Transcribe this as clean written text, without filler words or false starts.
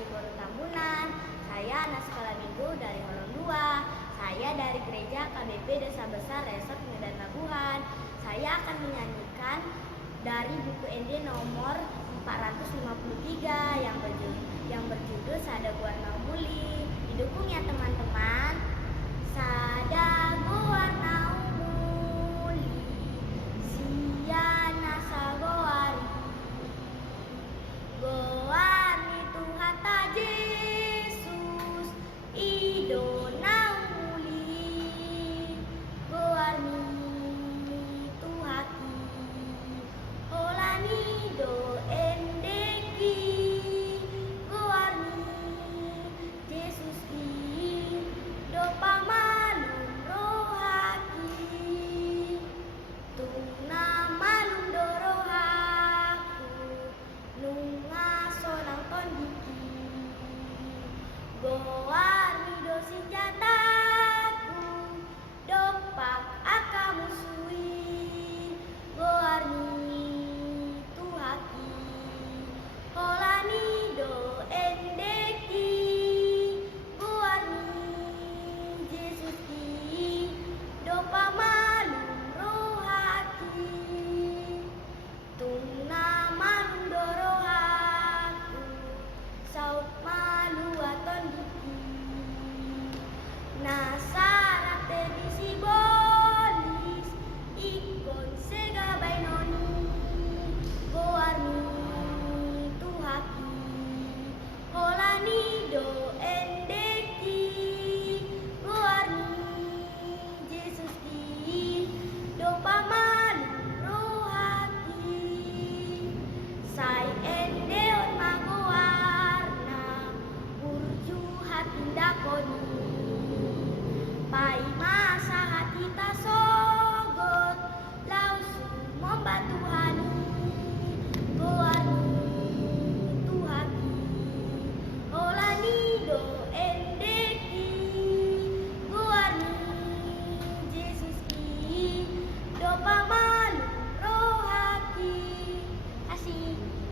Kasih Guru Tambunan. Saya anak sekolah minggu dari Holong 2. Saya dari gereja KBP Desa Besar Resort Medan Labuhan. Saya akan menyanyikan dari buku ND nomor 453 yang berjudul Sada Warna Muli. Didukung ya teman-teman.